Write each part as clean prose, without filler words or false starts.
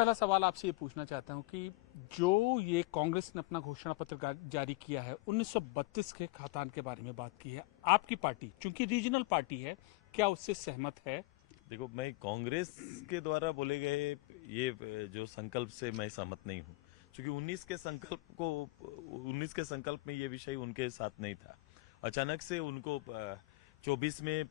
पहला सवाल आपसे ये पूछना चाहता हूं कि जो ये कांग्रेस ने अपना घोषणा पत्र जारी किया है 1932 के खातान के बारे में बात की है, आपकी पार्टी चूंकि रीजनल पार्टी है, क्या उससे सहमत है? देखो, मैं कांग्रेस के द्वारा बोले गए ये जो संकल्प से मैं सहमत नहीं हूँ, क्योंकि 19 के संकल्प में ये विषय उनके साथ नहीं था। अचानक से उनको 24 में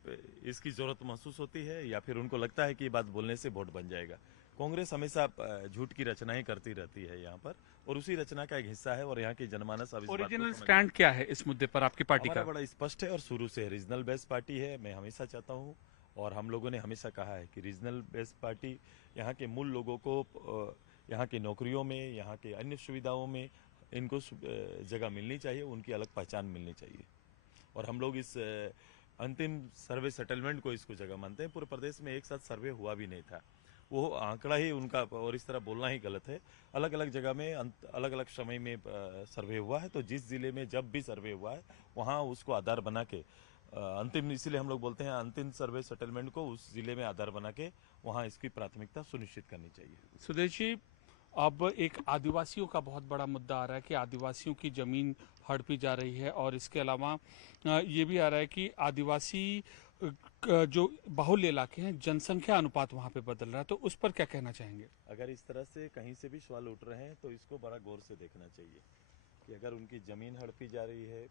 इसकी जरूरत महसूस होती है, या फिर उनको लगता है कि ये बात बोलने से वोट बन जाएगा। कांग्रेस हमेशा झूठ की रचनाएं करती रहती है यहाँ पर, और उसी रचना का एक हिस्सा है, और यहाँ की जनमानस अब इस बात को ओरिजिनल समझ गई स्टैंड है। क्या है इस मुद्दे पर आपकी पार्टी हमारा का? बड़ा स्पष्ट है, और शुरू से रीजनल बेस्ड पार्टी है। मैं हमेशा चाहता हूँ, और हम लोगों ने हमेशा कहा है कि रीजनल बेस्ड पार्टी यहाँ के मूल लोगों को यहाँ की नौकरियों में, यहाँ के अन्य सुविधाओं में इनको जगह मिलनी चाहिए, उनकी अलग पहचान मिलनी चाहिए। और हम लोग इस अंतिम सर्वे सेटलमेंट को इसको जगह मानते हैं। पूरे प्रदेश में एक साथ सर्वे हुआ भी नहीं था, वो आंकड़ा ही उनका, और इस तरह बोलना ही गलत है। अलग अलग जगह में अलग अलग समय में सर्वे हुआ है, तो जिस जिले में जब भी सर्वे हुआ है वहाँ उसको आधार बना के अंतिम, इसीलिए हम लोग बोलते हैं अंतिम सर्वे सेटलमेंट को उस जिले में आधार बना के वहाँ इसकी प्राथमिकता सुनिश्चित करनी चाहिए। सुदेश जी, अब एक आदिवासियों का बहुत बड़ा मुद्दा आ रहा है कि आदिवासियों की जमीन हड़पी जा रही है, और इसके अलावा ये भी आ रहा है कि आदिवासी जो बाहुल्य इलाके हैं, जनसंख्या अनुपात वहां पे बदल रहा है, तो उस पर क्या कहना चाहेंगे? अगर इस तरह से कहीं से भी सवाल उठ रहे हैं तो इसको बड़ा गौर से देखना चाहिए कि अगर उनकी ज़मीन हड़पी जा रही है,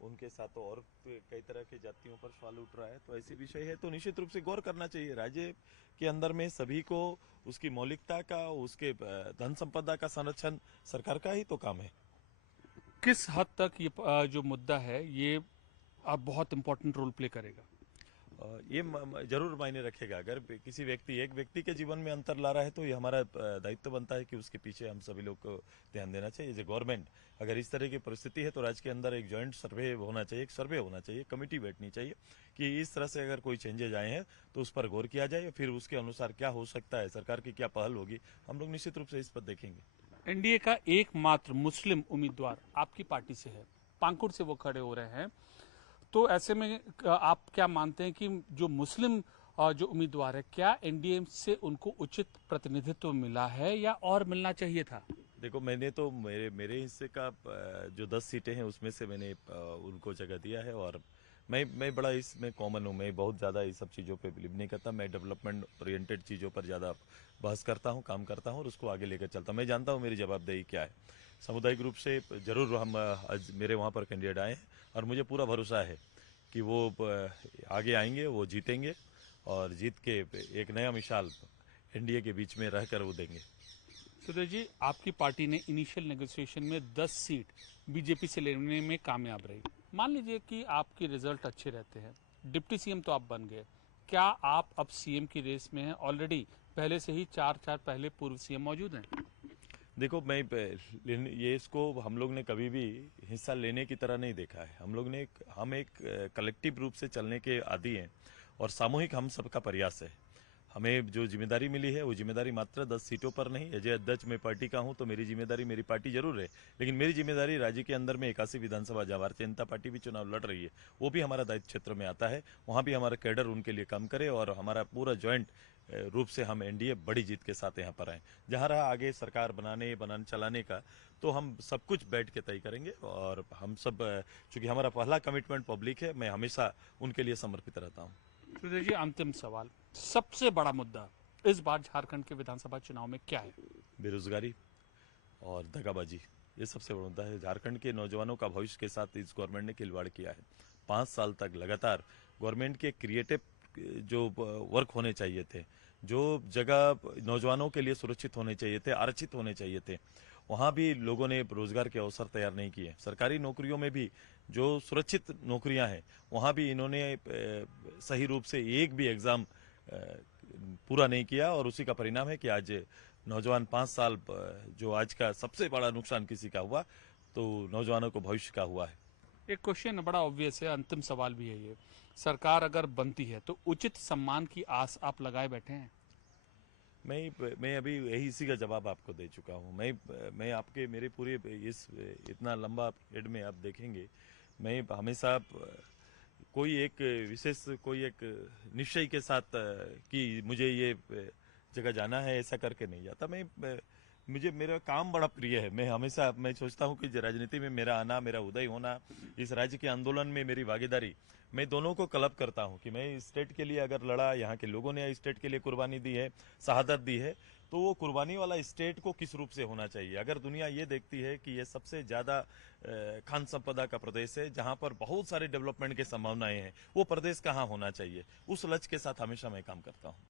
उनके साथ और कई तरह के जातियों पर सवाल उठ रहा है, तो ऐसी विषय है तो निश्चित रूप से गौर करना चाहिए। राज्य के अंदर में सभी को उसकी मौलिकता का, उसके धन संपदा का संरक्षण सरकार का ही तो काम है। किस हद तक ये जो मुद्दा है ये अब बहुत इंपॉर्टेंट रोल प्ले करेगा? ये जरूर मायने रखेगा। अगर किसी एक व्यक्ति के जीवन में अंतर ला रहा है, तो ये हमारा दायित्व बनता है कि उसके पीछे हम सभी लोग को ध्यान देना चाहिए। जैसे गवर्नमेंट, अगर इस तरह की परिस्थिति है तो राज्य के अंदर एक जॉइंट सर्वे होना चाहिए, एक सर्वे होना चाहिए, कमेटी बैठनी चाहिए कि इस तरह से अगर कोई चेंजेज आए हैं तो उस पर गौर किया जाए, फिर उसके अनुसार क्या हो सकता है, सरकार की क्या पहल होगी, हम लोग निश्चित रूप से इस पर देखेंगे। एनडीए का एकमात्र मुस्लिम उम्मीदवार आपकी पार्टी से है, पांकुड़ से वो खड़े हो रहे हैं, तो ऐसे में आप क्या मानते हैं कि जो मुस्लिम जो उम्मीदवार है, क्या एनडीए से उनको उचित प्रतिनिधित्व मिला है या और मिलना चाहिए था? देखो, मैंने तो मेरे हिस्से का जो 10 सीटें हैं उसमें से मैंने उनको जगह दिया है, और मैं बड़ा इसमें कॉमन हूँ। मैं बहुत ज़्यादा इस सब चीज़ों पे बिलीव नहीं करता। मैं डेवलपमेंट ओरिएंटेड चीज़ों पर ज़्यादा बहस करता हूँ, काम करता हूँ, और उसको आगे लेकर चलता हूँ। मैं जानता हूँ मेरी जवाबदेही क्या है। सामुदायिक रूप से जरूर हम आज मेरे वहाँ पर कैंडिडेट आए हैं, और मुझे पूरा भरोसा है कि वो आगे आएंगे, वो जीतेंगे, और जीत के एक नया मिसाल एनडीए के बीच में रहकर वो देंगे। सुरेश जी, आपकी पार्टी ने इनिशियल नेगोशिएशन में 10 सीट बीजेपी से लेने में कामयाब रही। मान लीजिए कि आपके रिजल्ट अच्छे रहते हैं, डिप्टी सीएम तो आप बन गए, क्या आप अब सीएम की रेस में हैं? ऑलरेडी पहले से ही चार चार पहले पूर्व सीएम मौजूद हैं। देखो, ये इसको हम लोग ने कभी भी हिस्सा लेने की तरह नहीं देखा है। हम एक कलेक्टिव रूप से चलने के आदी हैं, और सामूहिक हम सबका प्रयास है। हमें जो जिम्मेदारी मिली है वो जिम्मेदारी मात्र 10 सीटों पर नहीं। एज अध्यक्ष मैं पार्टी का हूं, तो मेरी जिम्मेदारी, मेरी पार्टी जरूर है, लेकिन मेरी जिम्मेदारी राज्य के अंदर में 81 विधानसभा, जहाँ भारतीय जनता पार्टी भी चुनाव लड़ रही है, वो भी हमारा दायित्व क्षेत्र में आता है। वहां भी हमारा कैडर उनके लिए काम करे, और हमारा पूरा ज्वाइंट रूप से हम एनडीए बड़ी जीत के साथ यहाँ पर आए। जहाँ रहा आगे सरकार बनाने चलाने का, तो हम सब कुछ बैठ के तय करेंगे। और हम सब, चूंकि हमारा पहला कमिटमेंट पब्लिक है, मैं हमेशा उनके लिए समर्पित रहता हूँ। सुरेश जी, अंतिम सवाल, सबसे बड़ा मुद्दा इस बार झारखंड के विधानसभा चुनाव में क्या है? बेरोजगारी और दगाबाजी, ये सबसे बड़ा मुद्दा है। झारखंड के नौजवानों का भविष्य के साथ इस गवर्नमेंट ने खिलवाड़ किया है। 5 साल तक लगातार गवर्नमेंट के क्रिएटिव जो वर्क होने चाहिए थे, जो जगह नौजवानों के लिए सुरक्षित होने चाहिए थे, आरक्षित होने चाहिए थे, वहाँ भी लोगों ने रोजगार के अवसर तैयार नहीं किए। सरकारी नौकरियों में भी जो सुरक्षित नौकरियां हैं, वहाँ भी इन्होंने सही रूप से एक भी एग्जाम पूरा नहीं किया, और उसी का परिणाम है कि आज नौजवान 5 साल, जो आज का सबसे बड़ा नुकसान किसी का हुआ, तो नौजवानों को भविष्य का हुआ है। एक क्वेश्चन बड़ा ऑब्वियस है, अंतिम सवाल भी है ये, सरकार अगर बनती है तो उचित सम्मान की आस आप लगाए बैठे हैं? मैं अभी यही इसी का जवाब आपको दे चुका हूँ। मैं आपके मेरे पूरे इस इतना लंबा हेड में आप देखेंगे, मैं हमेशा कोई एक निश्चय के साथ कि मुझे ये जगह जाना है ऐसा करके नहीं जाता। मुझे मेरा काम बड़ा प्रिय है। मैं सोचता हूँ कि राजनीति में मेरा आना, मेरा उदय होना, इस राज्य के आंदोलन में मेरी भागीदारी, मैं दोनों को क्लब करता हूँ कि मैं इस स्टेट के लिए अगर लड़ा, यहाँ के लोगों ने इस स्टेट के लिए कुर्बानी दी है, शहादत दी है, तो वो कुर्बानी वाला स्टेट को किस रूप से होना चाहिए। अगर दुनिया ये देखती है कि ये सबसे ज्यादा खान संपदा का प्रदेश है, जहां पर बहुत सारे डेवलपमेंट की संभावनाएं हैं, वो प्रदेश कहाँ होना चाहिए, उस लक्ष्य के साथ हमेशा मैं काम करता हूँ।